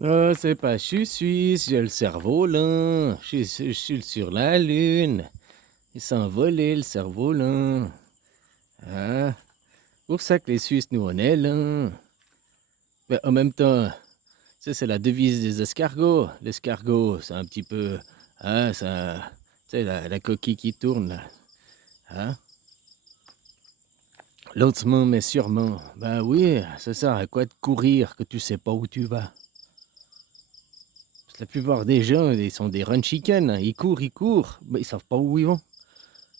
Oh, c'est pas, je suis suisse, j'ai le cerveau lent, je suis sur la lune, il s'est envolé le cerveau lent. Ah, pour ça que les Suisses, nous, on est lents. Mais en même temps, ça, c'est la devise des escargots. L'escargot, c'est un petit peu, ça, tu sais, la coquille qui tourne, là. Hein? Lentement, mais sûrement. Ben oui, ça sert à quoi de courir que tu sais pas où tu vas? Parce que la plupart des gens, ils sont des run chickens, hein. Ils courent, mais ils savent pas où ils vont.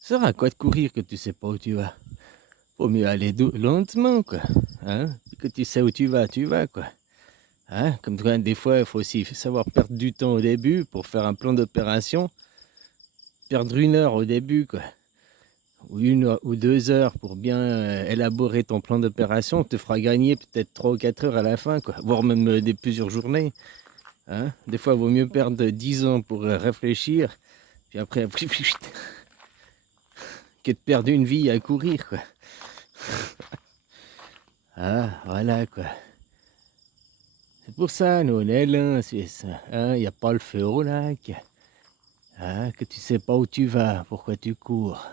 Ça sert à quoi de courir que tu sais pas où tu vas? Faut mieux aller lentement, quoi. Hein? Que tu sais où tu vas, quoi. Hein? Comme toi, des fois, il faut aussi savoir perdre du temps au début pour faire un plan d'opération. Perdre 1 heure au début, quoi. Ou 1 heure ou 2 heures pour bien élaborer ton plan d'opération te fera gagner peut-être 3 ou 4 heures à la fin, quoi. Voire même plusieurs journées. Hein? Des fois, il vaut mieux perdre 10 ans pour réfléchir, puis après, que de perdre une vie à courir, quoi. Ah, voilà, quoi. C'est pour ça, nous, on est là en Suisse. Hein? Il n'y a pas le feu au lac. Hein? Que tu sais pas où tu vas, pourquoi tu cours.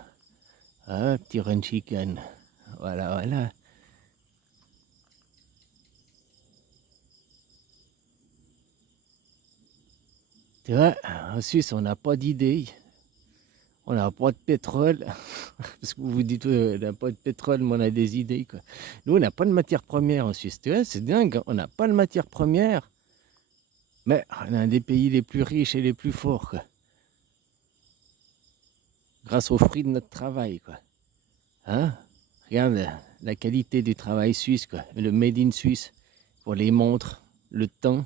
Hein? Petit run chicken. Voilà, voilà. Tu vois, en Suisse, on n'a pas d'idée. On n'a pas de pétrole. Parce que vous vous dites, on n'a pas de pétrole, mais on a des idées, quoi. Nous, on n'a pas de matière première en Suisse. Tu vois, c'est dingue. On n'a pas de matière première, mais on est un des pays les plus riches et les plus forts, quoi. Grâce aux fruits de notre travail, quoi. Hein? Regarde la qualité du travail suisse, quoi. Le made in Suisse. Pour les montres, le temps,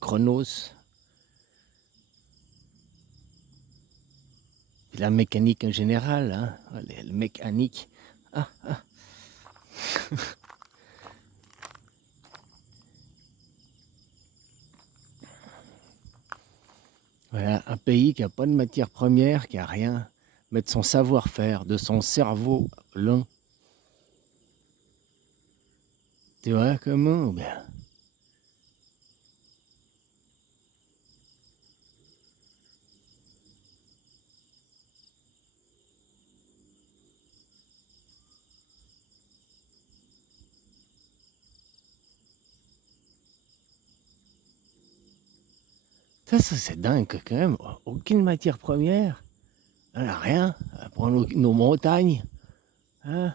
Chronos, et la mécanique en général, hein. Le mécanique. Ah, voilà, un pays qui n'a pas de matière première, qui n'a rien, mais de son savoir-faire, de son cerveau lent. Tu vois comment? Ben, ça c'est dingue quand même. Aucune matière première. On n'a rien. Prends nos montagnes. Hein?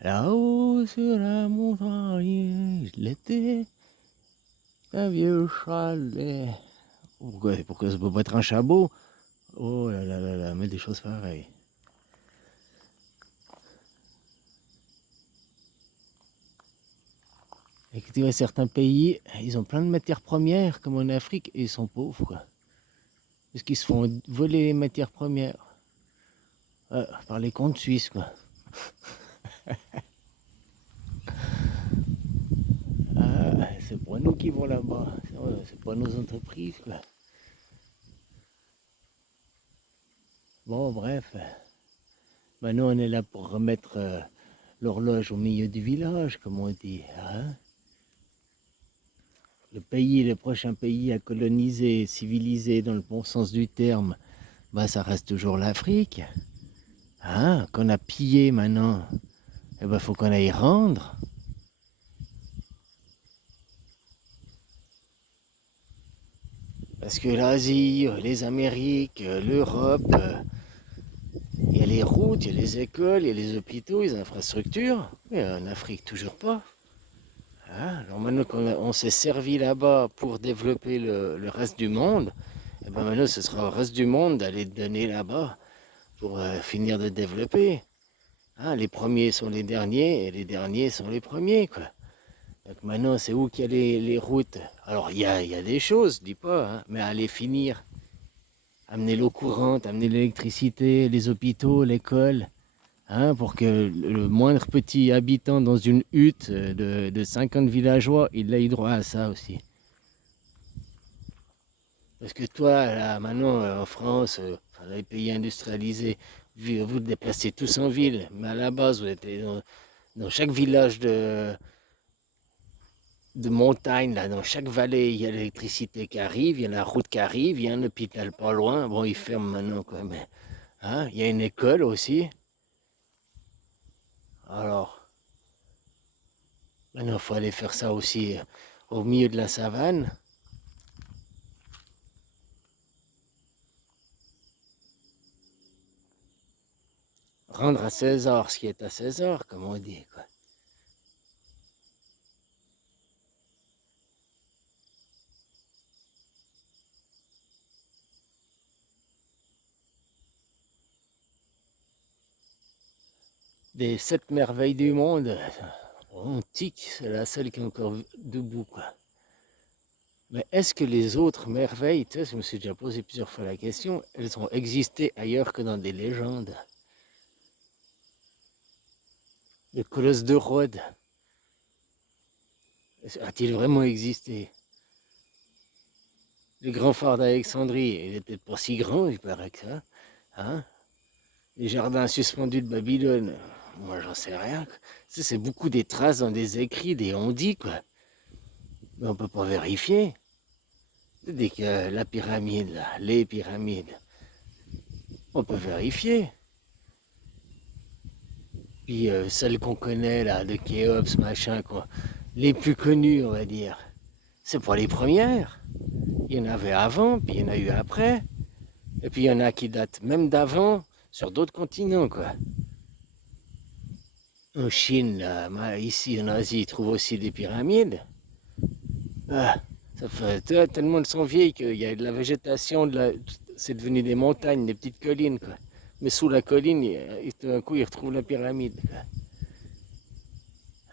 Là-haut sur la montagne, l'été, un vieux chalet. Pourquoi ça peut pas être un chabot? Oh là là là là, mais des choses pareilles. Et que tu vois, certains pays, ils ont plein de matières premières, comme en Afrique, et ils sont pauvres, quoi. Parce qu'ils se font voler les matières premières. Par les comptes suisses, quoi. C'est pas nous qui vont là-bas. C'est pas nos entreprises, quoi. Bon, bref. Maintenant, on est là pour remettre l'horloge au milieu du village, comme on dit. Hein? Le prochain pays à coloniser, civiliser dans le bon sens du terme, bah, ça reste toujours l'Afrique. Hein? Qu'on a pillé maintenant, eh ben, faut qu'on aille rendre. Parce que l'Asie, les Amériques, l'Europe, il y a les routes, il y a les écoles, il y a les hôpitaux, les infrastructures. Mais en Afrique, toujours pas. Hein? Alors maintenant qu'on s'est servi là-bas pour développer le reste du monde, et ben maintenant ce sera au reste du monde d'aller donner là-bas pour finir de développer. Hein? Les premiers sont les derniers et les derniers sont les premiers, quoi. Donc maintenant, c'est où qu'il y a les routes? Alors il y a des choses, je dis pas, hein, mais à les finir. Amener l'eau courante, amener l'électricité, les hôpitaux, l'école, hein, pour que le moindre petit habitant dans une hutte de 50 villageois, il ait droit à ça aussi. Parce que toi, là, maintenant, en France, enfin, dans les pays industrialisés, vous vous déplacez tous en ville, mais à la base, vous êtes dans chaque village de montagnes, là, dans chaque vallée, il y a l'électricité qui arrive, il y a la route qui arrive, il y a un hôpital pas loin. Bon, il ferme maintenant, quoi, mais hein, il y a une école aussi. Alors, maintenant, il faut aller faire ça aussi au milieu de la savane. Rendre à César ce qui est à César, comme on dit, quoi. Des 7 merveilles du monde, antique, c'est la seule qui est encore debout, quoi. Mais est-ce que les autres merveilles, tu sais, je me suis déjà posé plusieurs fois la question, elles ont existé ailleurs que dans des légendes? Le colosse de Rhodes a-t-il vraiment existé? Le grand phare d'Alexandrie, il n'était pas si grand, il paraît que ça. Hein? Les jardins suspendus de Babylone, moi j'en sais rien. C'est beaucoup des traces dans des écrits, des on-dit, quoi. Mais on peut pas vérifier. Dès que la pyramide, là, les pyramides, on peut vérifier. Puis celles qu'on connaît, là, de Khéops, machin, quoi. Les plus connues, on va dire. C'est pas les premières. Il y en avait avant, puis il y en a eu après. Et puis il y en a qui datent même d'avant, sur d'autres continents, quoi. En Chine, là, ici en Asie, ils trouvent aussi des pyramides. Ah, ça fait tellement de sont vieilles qu'il y a de la végétation, c'est devenu des montagnes, des petites collines, quoi. Mais sous la colline, tout d'un coup, ils retrouvent la pyramide, quoi.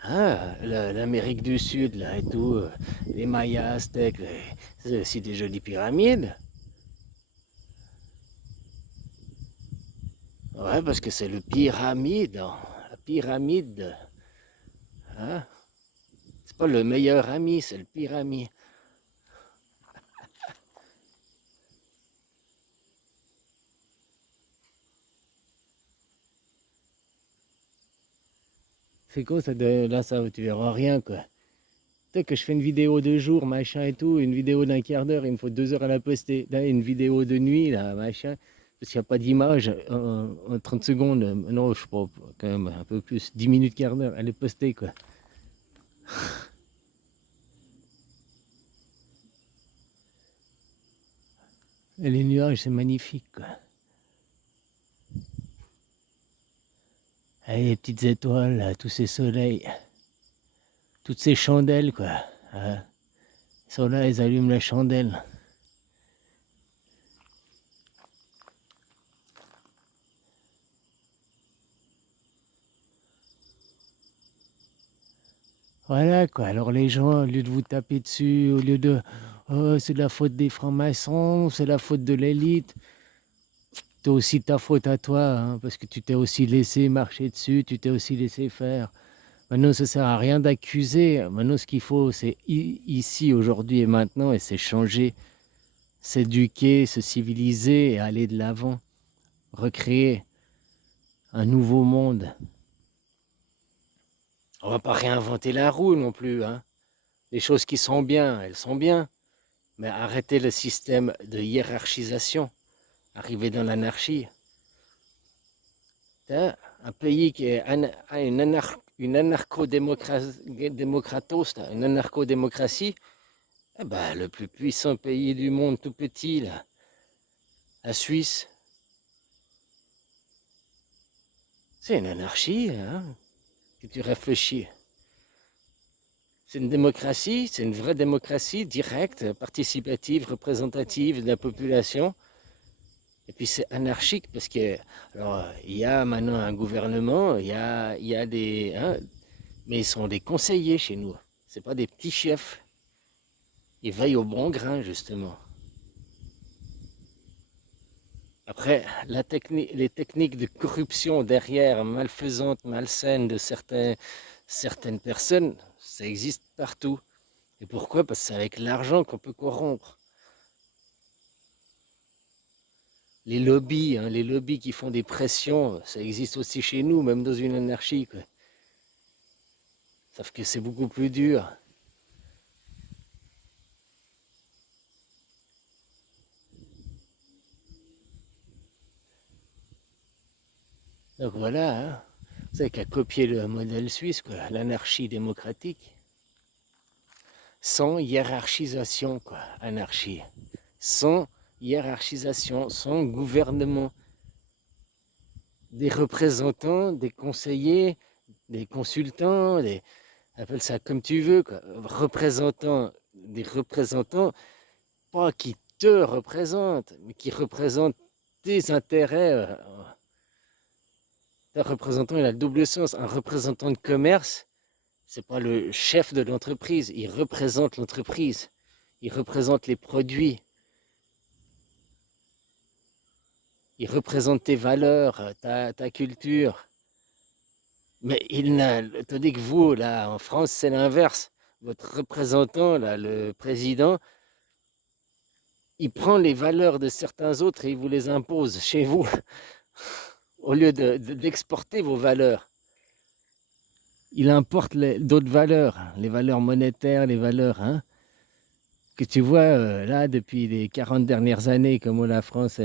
Ah, l'Amérique du Sud, là, et tout, les Mayas, Aztèques, c'est aussi des jolies pyramides. Ouais, parce que c'est le pyramide, hein, la pyramide. Hein? C'est pas le meilleur ami, c'est le pyramide. C'est quoi ça là, ça, tu verras rien, quoi. Tu sais que je fais une vidéo de jour, machin et tout, une vidéo d'un quart d'heure, il me faut 2 heures à la poster. Là, une vidéo de nuit, là, machin, parce qu'il n'y a pas d'image en 30 secondes. Non, je sais pas, quand même un peu plus, 10 minutes, quart d'heure, elle est postée, quoi. Et les nuages, c'est magnifique, quoi. Et les petites étoiles, là, tous ces soleils, toutes ces chandelles, quoi. Hein. Ils sont là, ils allument la chandelle. Voilà quoi, alors les gens, au lieu de vous taper dessus, au lieu de oh, c'est de la faute des francs-maçons, c'est la faute de l'élite, c'est aussi ta faute à toi, hein, parce que tu t'es aussi laissé marcher dessus, tu t'es aussi laissé faire. Maintenant, ça sert à rien d'accuser. Maintenant, ce qu'il faut, c'est ici, aujourd'hui et maintenant, et c'est changer, s'éduquer, se civiliser et aller de l'avant, recréer un nouveau monde. On va pas réinventer la roue non plus, hein. Les choses qui sont bien, elles sont bien. Mais arrêter le système de hiérarchisation, arriver dans l'anarchie. Un pays qui est une anarcho-démocratos, une anarcho-démocratie, eh ben, le plus puissant pays du monde tout petit, là, la Suisse, c'est une anarchie, hein, que tu réfléchis. C'est une démocratie, c'est une vraie démocratie directe, participative, représentative de la population. Et puis c'est anarchique parce que, alors, il y a maintenant un gouvernement, il y a des, hein, mais ils sont des conseillers chez nous. C'est pas des petits chefs. Ils veillent au bon grain justement. Après, les techniques de corruption derrière, malfaisantes, malsaines de certaines personnes, ça existe partout. Et pourquoi? Parce que c'est avec l'argent qu'on peut corrompre. Les lobbies qui font des pressions, ça existe aussi chez nous, même dans une anarchie, quoi. Sauf que c'est beaucoup plus dur. Donc voilà, hein. Vous savez qu'à copier le modèle suisse, quoi, l'anarchie démocratique, sans hiérarchisation, quoi, anarchie, sans hiérarchisation, sans gouvernement, des représentants, des conseillers, des consultants, appelle ça comme tu veux, quoi, représentants, des représentants, pas qui te représentent, mais qui représentent tes intérêts. Un représentant, il a le double sens. Un représentant de commerce, c'est pas le chef de l'entreprise, il représente l'entreprise, il représente les produits, il représente tes valeurs, ta culture. Mais il n'a, tandis que vous, là, en France, c'est l'inverse. Votre représentant, là, le président, il prend les valeurs de certains autres et il vous les impose chez vous, au lieu d'exporter vos valeurs. Il importe d'autres valeurs, les valeurs monétaires, les valeurs, hein, que tu vois là depuis les 40 dernières années, comme la France,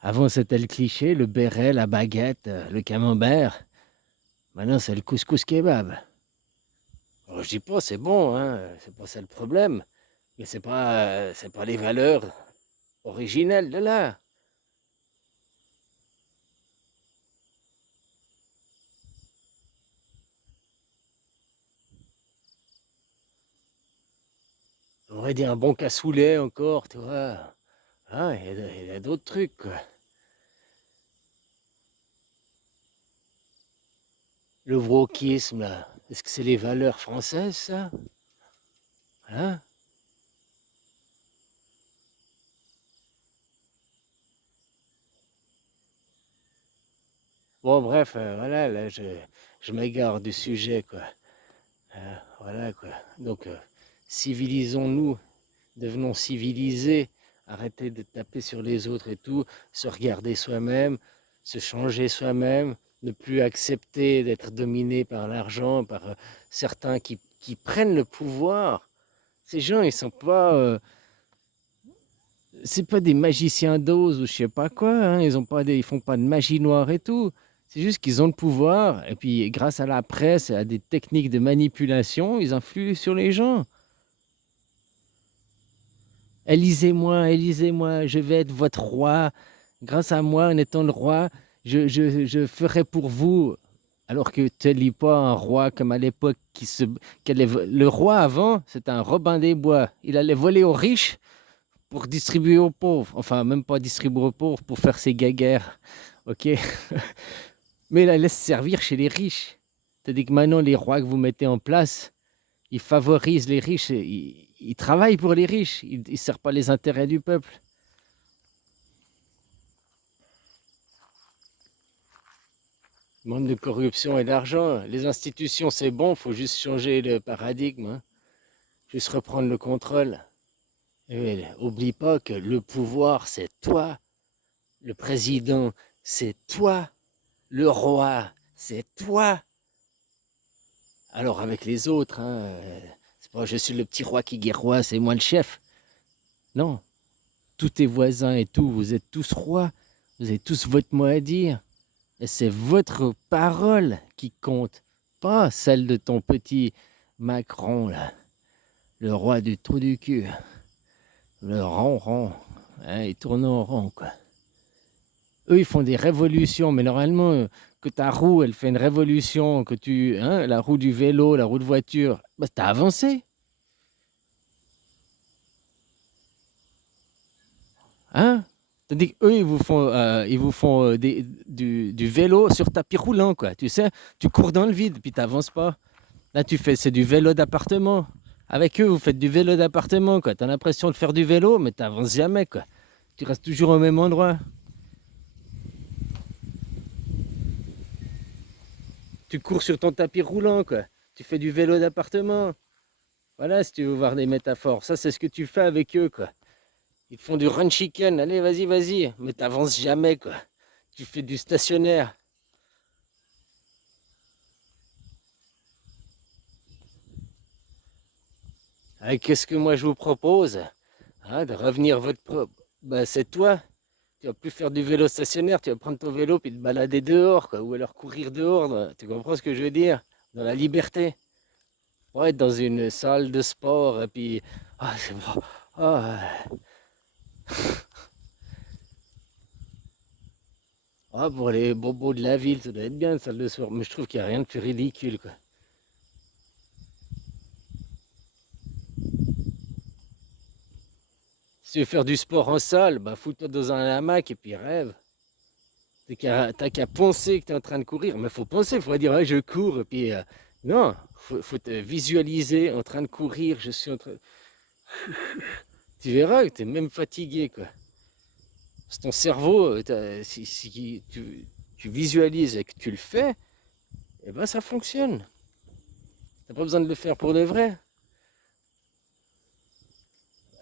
avant c'était le cliché, le béret, la baguette, le camembert. Maintenant c'est le couscous kebab. Alors, je dis pas c'est bon, hein, c'est pas ça le problème, mais c'est pas les valeurs originelles de là. On aurait dit un bon cassoulet encore, tu vois. Ah, il y a d'autres trucs, quoi. Le wokisme, là, est-ce que c'est les valeurs françaises, ça? Hein? Bon, bref, voilà, là, je m'égare du sujet, quoi. Voilà, quoi. Donc, civilisons-nous, devenons civilisés, arrêtez de taper sur les autres et tout, se regarder soi-même, se changer soi-même, ne plus accepter d'être dominé par l'argent, par certains qui prennent le pouvoir. Ces gens, ils sont pas, c'est pas des magiciens d'Oz ou je sais pas quoi, hein, ils font pas de magie noire et tout. C'est juste qu'ils ont le pouvoir et puis grâce à la presse et à des techniques de manipulation, ils influent sur les gens. Élisez-moi, élisez-moi, je vais être votre roi. Grâce à moi, en étant le roi, je ferai pour vous. Alors que tu lis pas un roi comme à l'époque le roi avant, c'était un Robin des Bois. Il allait voler aux riches pour distribuer aux pauvres. Enfin, même pas distribuer aux pauvres pour faire ses guéguerres. Ok. Mais il laisse servir chez les riches. C'est-à-dire que maintenant, les rois que vous mettez en place, ils favorisent les riches. Ils travaillent pour les riches. Ils ne servent pas les intérêts du peuple. Monde de corruption et d'argent. Les institutions, c'est bon, il faut juste changer le paradigme. Hein. Juste reprendre le contrôle. Et oublie pas que le pouvoir, c'est toi. Le président, c'est toi. Le roi, c'est toi. Alors avec les autres, hein, c'est pas je suis le petit roi qui guerroie, c'est moi le chef. Non, tous tes voisins et tout, vous êtes tous rois, vous avez tous votre mot à dire. Et c'est votre parole qui compte, pas celle de ton petit Macron, là, le roi du trou du cul. Le rond-rond, hein, il tourne en rond, quoi. Eux, ils font des révolutions, mais normalement, que ta roue, elle fait une révolution, hein, la roue du vélo, la roue de voiture, bah, t'as avancé. Hein? Tandis qu'eux, ils vous font du vélo sur tapis roulant, quoi. Tu sais, tu cours dans le vide, puis t'avances pas. Là, c'est du vélo d'appartement. Avec eux, vous faites du vélo d'appartement, quoi. T'as l'impression de faire du vélo, mais t'avances jamais, quoi. Tu restes toujours au même endroit. Tu cours sur ton tapis roulant, quoi. Tu fais du vélo d'appartement. Voilà, si tu veux voir des métaphores. Ça, c'est ce que tu fais avec eux, quoi. Ils te font du run chicken. Allez, vas-y, vas-y. Mais t'avances jamais, quoi. Tu fais du stationnaire. Qu'est-ce que moi je vous propose? Hein, de revenir votre propre. Bah, c'est toi. Tu vas plus faire du vélo stationnaire, tu vas prendre ton vélo puis te balader dehors, quoi, ou alors courir dehors, tu comprends ce que je veux dire? Dans la liberté. Pas être dans une salle de sport, et puis, ah, c'est bon. Ah, pour les bobos de la ville, ça doit être bien une salle de sport, mais je trouve qu'il n'y a rien de plus ridicule, quoi. Si tu veux faire du sport en salle, bah fous-toi dans un hamac et puis rêve. T'as qu'à penser que tu es en train de courir, mais faut penser, faut pas dire ouais, je cours, et puis non, faut te visualiser en train de courir, je suis en train. Tu verras que tu es même fatigué, quoi. Parce que ton cerveau, si tu visualises et que tu le fais, et ben ça fonctionne. T'as pas besoin de le faire pour de vrai.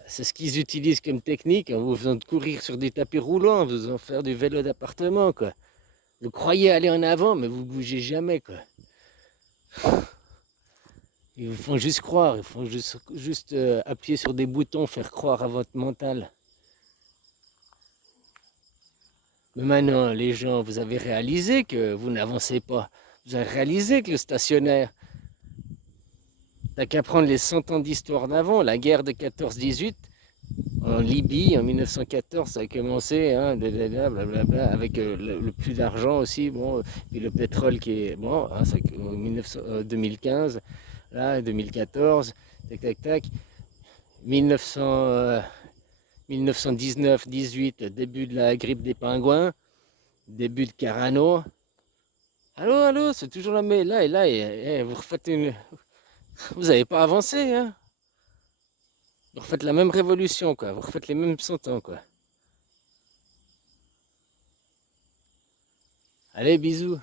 C'est ce qu'ils utilisent comme technique en vous faisant courir sur des tapis roulants, en vous faisant faire du vélo d'appartement, quoi. Vous croyez aller en avant, mais vous bougez jamais, quoi. Ils vous font juste croire, ils font juste appuyer sur des boutons, faire croire à votre mental. Mais maintenant, les gens, vous avez réalisé que vous n'avancez pas. Vous avez réalisé que le stationnaire, t'as qu'à prendre les 100 ans d'histoire d'avant, la guerre de 14-18, en Libye, en 1914, ça a commencé, hein, blablabla, avec le plus d'argent aussi, bon, et le pétrole qui est, bon, hein, ça, en 2015, là, 2014, tac, tac, tac, 1900, 1919-18, début de la grippe des pingouins, début de Carano. Allô, allô, c'est toujours la même, là, et là, et vous refaites une... Vous n'avez pas avancé, hein. Vous refaites la même révolution, quoi. Vous refaites les mêmes 100 ans, quoi. Allez, bisous.